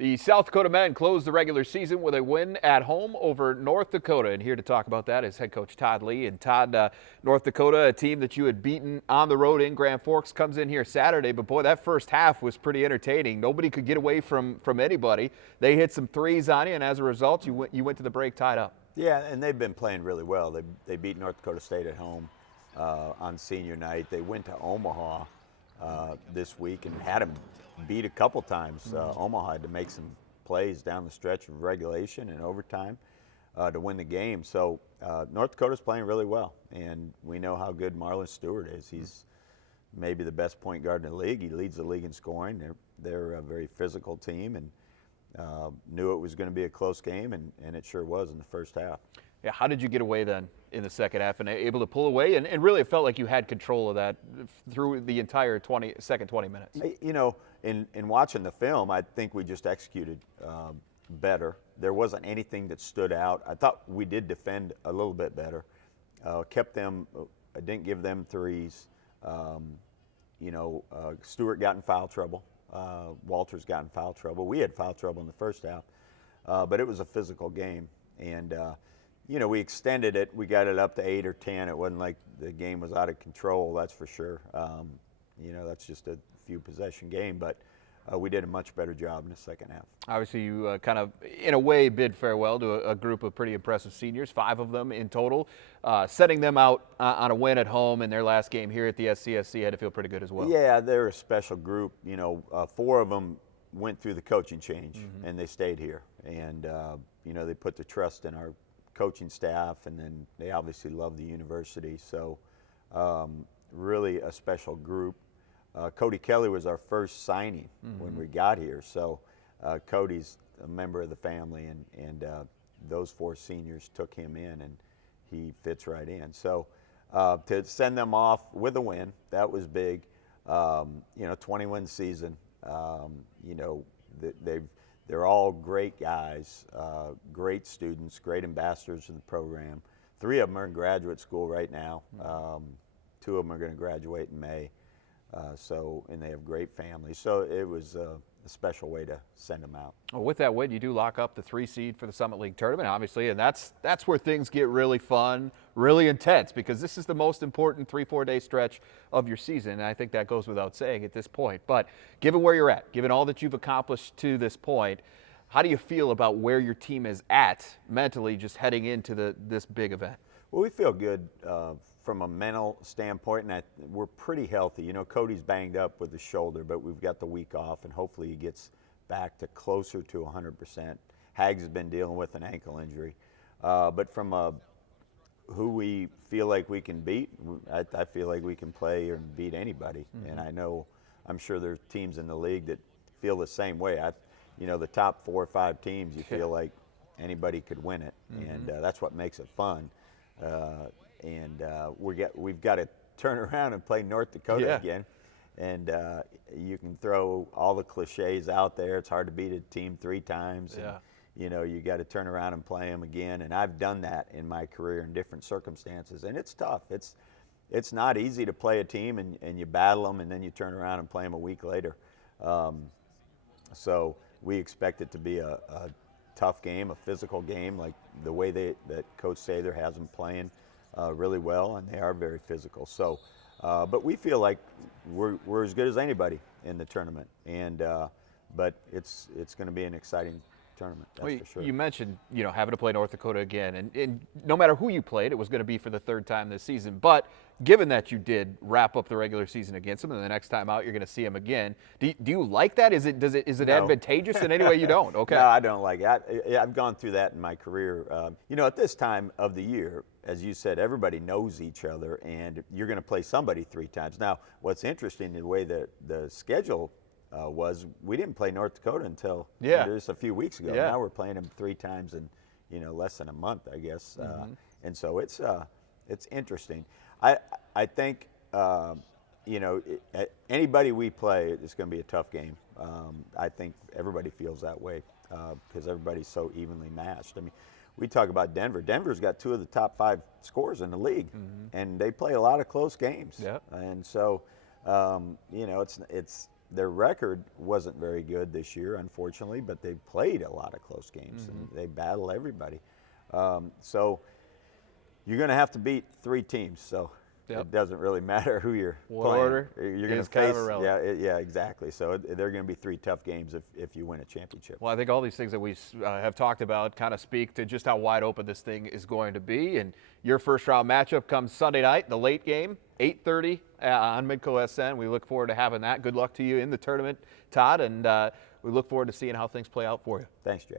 The South Dakota men closed the regular season with a win at home over North Dakota. And here to talk about that is head coach Todd Lee. And Todd, North Dakota, a team that you had beaten on the road in Grand Forks, comes in here Saturday. But boy, that first half was pretty entertaining. Nobody could get away from anybody. They hit some threes on you, and as a result, you went to the break tied up. Yeah, and they've been playing really well. They beat North Dakota State at home on senior night. They went to Omaha this week and had them beat a couple times. Omaha had to make some plays down the stretch of regulation and overtime to win the game. So North Dakota's playing really well, and we know how good Marlon Stewart is. He's maybe the best point guard in the league. He leads the league in scoring. They're a very physical team, and knew it was going to be a close game, and it sure was in the first half. Yeah, how did you get away then in the second half and able to pull away? And really it felt like you had control of that through the entire second 20 minutes. You know, in watching the film, I think we just executed better. There wasn't anything that stood out. I thought we did defend a little bit better. Kept them, I didn't give them threes. Stewart got in foul trouble. Walters got in foul trouble. We had foul trouble in the first half, but it was a physical game. And we extended it. We got it up to 8 or 10. It wasn't like the game was out of control, that's for sure. That's just a few possession game, but we did a much better job in the second half. Obviously, you kind of, in a way, bid farewell to a group of pretty impressive seniors, 5 of them in total. Setting them out on a win at home in their last game here at the SCSC had to feel pretty good as well. Yeah, they're a special group. 4 of them went through the coaching change, and they stayed here. And, they put the trust in our coaching staff, and then they obviously love the university. So really a special group. Cody Kelley was our first signing when we got here. So Cody's a member of the family, and those 4 seniors took him in, and he fits right in. So to send them off with a win, that was big. 21 season. They're all great guys, great students, great ambassadors of the program. 3 of them are in graduate school right now. 2 of them are going to graduate in May. And they have great families. So it was a special way to send them out. Well, with that win, you do lock up the 3 seed for the Summit League tournament, obviously, and that's where things get really fun, really intense, because this is the most important 3-4 day stretch of your season, and I think that goes without saying at this point. But given where you're at, given all that you've accomplished to this point, how do you feel about where your team is at mentally just heading into this big event? Well, we feel good from a mental standpoint, and we're pretty healthy. Cody's banged up with his shoulder, but we've got the week off, and hopefully he gets back to closer to 100%. Hags has been dealing with an ankle injury. But from who we feel like we can beat, I feel like we can play and beat anybody. And I'm sure there's teams in the league that feel the same way. The top 4 or 5 teams, you feel like anybody could win it, and that's what makes it fun. We've got to turn around and play North Dakota again. And you can throw all the cliches out there. It's hard to beat a team 3 times. Yeah. And, you got to turn around and play them again. And I've done that in my career in different circumstances. And it's tough. It's not easy to play a team and you battle them and then you turn around and play them a week later. So we expect it to be a tough game, a physical game, like the way that Coach Sather has them playing really well, and they are very physical. So, but we feel like we're as good as anybody in the tournament, and but it's going to be an exciting tournament. That's for sure. You mentioned having to play North Dakota again, and no matter who you played, it was going to be for the 3rd time this season. But given that you did wrap up the regular season against them, and the next time out you're going to see them again, do you like that? Is it No. advantageous in any way? You don't? Okay. No, I don't like it. I've gone through that in my career. At this time of the year, as you said, everybody knows each other, and you're going to play somebody 3 times. Now, what's interesting, the way that the schedule was, we didn't play North Dakota until just a few weeks ago. Now we're playing them 3 times in less than a month, I guess. And so it's interesting. I think anybody we play, it's going to be a tough game. I think everybody feels that way because everybody's so evenly matched. I mean, we talk about Denver. Denver's got 2 of the top 5 scorers in the league, and they play a lot of close games. Yeah. And so, their record wasn't very good this year, unfortunately, but they played a lot of close games and they battle everybody. So you're going to have to beat 3 teams. So it doesn't really matter who you're playing. Order you're going to face. Yeah, exactly. So they're going to be 3 tough games if you win a championship. Well, I think all these things that we have talked about kind of speak to just how wide open this thing is going to be. And your first round matchup comes Sunday night, the late game, 8:30 on MidcoSN. We look forward to having that. Good luck to you in the tournament, Todd, and we look forward to seeing how things play out for you. Thanks, Jay.